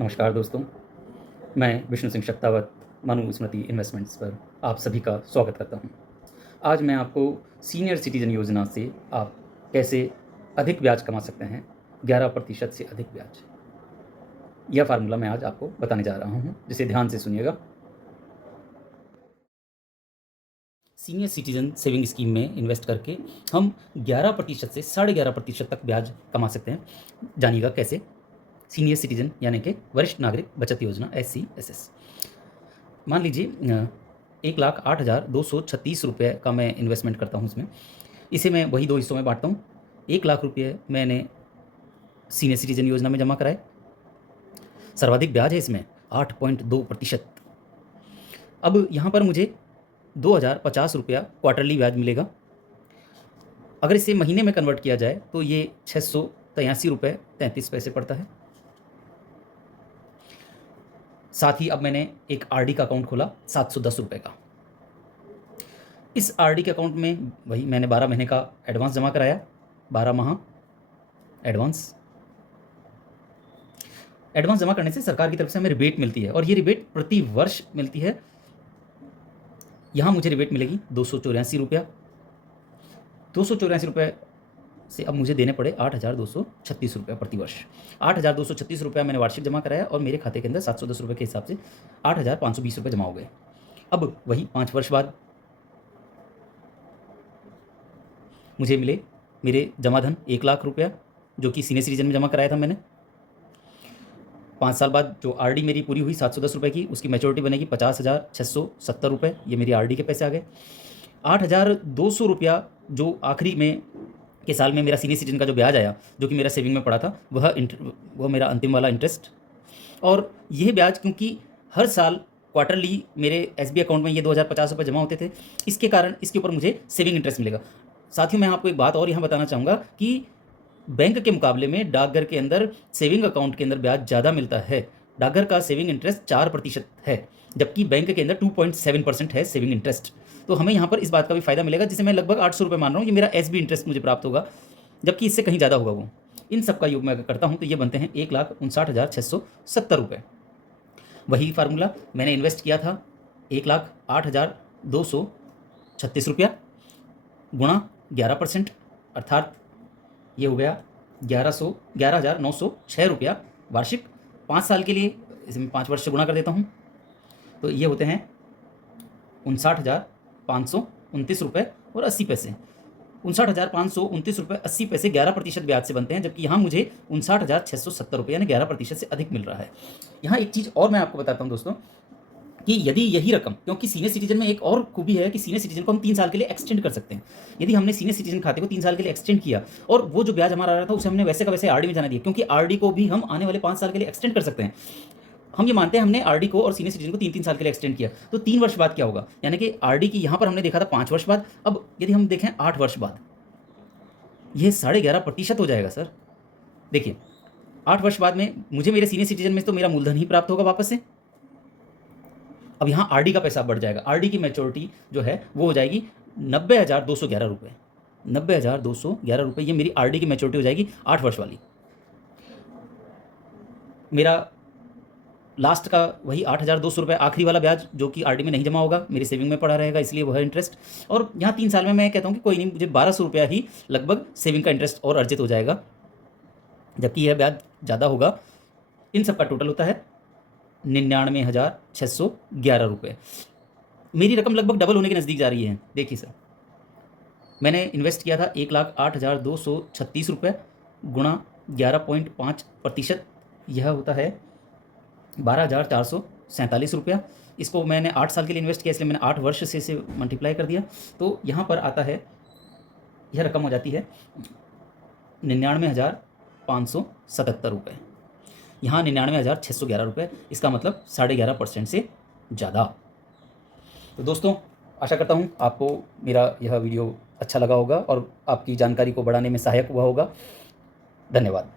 नमस्कार दोस्तों, मैं विष्णु सिंह शक्तावत मनु स्मृति इन्वेस्टमेंट्स पर आप सभी का स्वागत करता हूं। आज मैं आपको सीनियर सिटीज़न योजना से आप कैसे अधिक ब्याज कमा सकते हैं, 11% से अधिक ब्याज। यह फार्मूला मैं आज आपको बताने जा रहा हूं, जिसे ध्यान से सुनिएगा। सीनियर सिटीज़न सेविंग स्कीम में इन्वेस्ट करके हम 11% से 11.5% तक ब्याज कमा सकते हैं। जानिएगा कैसे। सीनियर सिटीज़न यानी कि वरिष्ठ नागरिक बचत योजना SCSS। मान लीजिए 1,08,236 रुपये का मैं इन्वेस्टमेंट करता हूँ इसमें। इसे मैं वही 2 हिस्सों में बाँटता हूँ। 1,00,000 रुपये मैंने सीनियर सिटीज़न योजना में जमा कराए। सर्वाधिक ब्याज है इसमें 8.2%। अब यहाँ पर मुझे 2,050 रुपया क्वार्टरली ब्याज मिलेगा। अगर इसे महीने में कन्वर्ट किया जाए तो ये 683 रुपये 33 पैसे पड़ता है। साथ ही अब मैंने एक RD का अकाउंट खोला 710 रुपये का। इस RD के अकाउंट में वही मैंने 12 महीने का एडवांस जमा कराया। 12 माह एडवांस जमा करने से सरकार की तरफ से हमें रिबेट मिलती है और ये रिबेट प्रति वर्ष मिलती है। यहाँ मुझे रिबेट मिलेगी 284 रुपया। 284 रुपये से अब मुझे देने पड़े 8,236 रुपये प्रति वर्ष। 8,236 रुपया मैंने वार्षिक जमा कराया और मेरे खाते के अंदर 710 रुपये के हिसाब से 8,520 रुपये जमा हो गए। अब वही 5 वर्ष बाद मुझे मिले मेरे जमा धन 1,00,000 रुपया, जो कि सीनियर सिटीजन में जमा कराया था मैंने। 5 साल बाद जो RD मेरी पूरी हुई 710 रुपये की, उसकी मैच्योरिटी बनेगी 50,670 रुपये। ये मेरी RD के पैसे आ गए। 8,200 रुपया जो आखिरी में के साल में मेरा सीनियर सिटीजन का जो ब्याज आया, जो कि मेरा सेविंग में पड़ा था, वह मेरा अंतिम वाला इंटरेस्ट। और यह ब्याज क्योंकि हर साल क्वार्टरली मेरे SB अकाउंट में ये 2,050 रुपये जमा होते थे, इसके कारण इसके ऊपर मुझे सेविंग इंटरेस्ट मिलेगा। साथियों, मैं आपको एक बात और यहाँ बताना चाहूँगा कि बैंक के मुकाबले में डाकघर के अंदर सेविंग अकाउंट के अंदर ब्याज ज़्यादा मिलता है। डाकघर का सेविंग इंटरेस्ट 4% है, जबकि बैंक के अंदर 2.7% है सेविंग इंटरेस्ट। तो हमें यहाँ पर इस बात का भी फायदा मिलेगा, जिसे मैं लगभग 800 रुपये मान रहा हूँ। ये मेरा SB इंटरेस्ट मुझे प्राप्त होगा, जबकि इससे कहीं ज़्यादा होगा वो। इन सब का योग मैं अगर करता हूँ तो ये बनते हैं 1,59,670 रुपये। वही फार्मूला मैंने इन्वेस्ट किया था 1,08,236 रुपया गुणा 11%, अर्थात ये हो गया 11,906 रुपया वार्षिक। 5 साल के लिए इसमें 5 वर्ष से गुणा कर देता हूँ तो ये होते हैं 59,529 रुपये और 80 पैसे। 59,529 रुपये 80 पैसे 11% ब्याज से बनते हैं, जबकि यहाँ मुझे 59,670 रुपये यानी 11% से अधिक मिल रहा है। यहाँ एक चीज़ और मैं आपको बताता हूँ दोस्तों, कि यदि यही रकम, क्योंकि सीनियर सिटीजन में एक और खूबी है कि सीनियर सिटीजन को हम 3 साल के लिए एक्सटेंड कर सकते हैं। यदि हमने सीनियर सिटीजन खाते को 3 साल के लिए एक्सटेंड किया और वो जो ब्याज हमारा आ रहा था उसे हमने वैसे का वैसे RD में जाना दिया, क्योंकि RD को भी हम आने वाले 5 साल के लिए एक्सटेंड कर सकते हैं। हम ये मानते हैं हमने RD को और सीनियर सिटीजन को 3-3 साल के लिए एक्सटेंड किया, तो 3 वर्ष बाद क्या होगा, यानी कि RD की यहाँ पर हमने देखा था 5 वर्ष बाद, अब यदि हम देखें 8 वर्ष बाद, ये 11.5% हो जाएगा सर। देखिए 8 वर्ष बाद में मुझे मेरे सीनियर सिटीजन में तो मेरा मूलधन ही प्राप्त होगा वापस से। अब यहाँ RD का पैसा बढ़ जाएगा। RD की मैच्योरिटी जो है वो हो जाएगी 90,211 रुपये। 90,211 रुपये ये मेरी RD की मैच्योरिटी हो जाएगी 8 वर्ष वाली। मेरा लास्ट का वही 8,200 रुपये आखिरी वाला ब्याज, जो कि RD में नहीं जमा होगा, मेरी सेविंग में पड़ा रहेगा, इसलिए वह इंटरेस्ट। और यहाँ 3 साल में मैं कहता हूँ कि कोई नहीं, मुझे 1,200 रुपया ही लगभग सेविंग का इंटरेस्ट और अर्जित हो जाएगा, जबकि यह ब्याज ज़्यादा होगा। इन सब का टोटल होता है 99,611 रुपये। मेरी रकम लगभग डबल होने के नज़दीक जा रही है। देखिए सर, मैंने इन्वेस्ट किया था 1,08,236 रुपये गुणा 11.5%, यह होता है 12,447 रुपया। इसको मैंने 8 साल के लिए इन्वेस्ट किया, इसलिए मैंने 8 वर्ष से इसे मल्टीप्लाई कर दिया, तो यहाँ पर आता है, यह रकम हो जाती है 99,577 रुपये। यहाँ 99,611 रुपये, इसका मतलब 11.5% से ज़्यादा। तो दोस्तों, आशा करता हूँ आपको मेरा यह वीडियो अच्छा लगा होगा और आपकी जानकारी को बढ़ाने में सहायक हुआ होगा। धन्यवाद।